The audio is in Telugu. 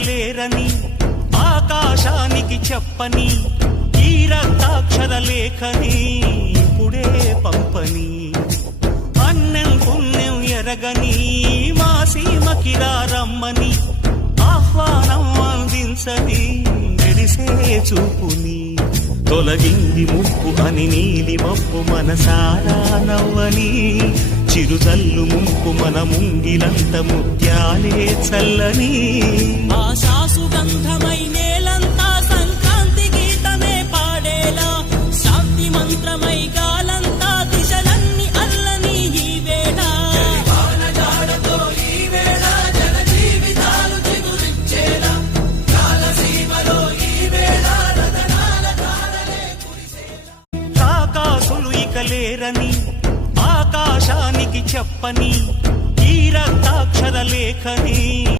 లేరని ఆకాశానికి చెప్పని ఈ రక్తాక్షర లేఖని ఇప్పుడే పంపని అన్నం పుణ్యం ఎరగని మా సీమకిరా రమ్మని ఆహ్వానం అందించని మెరిసే చూపుని తొలగింది ముప్పు అని నీలి మప్పు మనసారా నవ్వని చిరుజల్లు ముంపు మన ముంగిలంత ముత్యాలే చల్లని ఆశాసుగంధమై నేలంతా సంక్రాంతి గీతమే పాడేలా శాంతి మంత్రమై గాలంతా దిశలన్నీ అల్లని ఈ వేళ జన జీవితాలు చిగురించేలా కాలసీమలో ఈ వేళ రతనాల ధారలే కురిసేలా ఆకాశులు ఇక లేరని ఆకాశానికి చెప్పని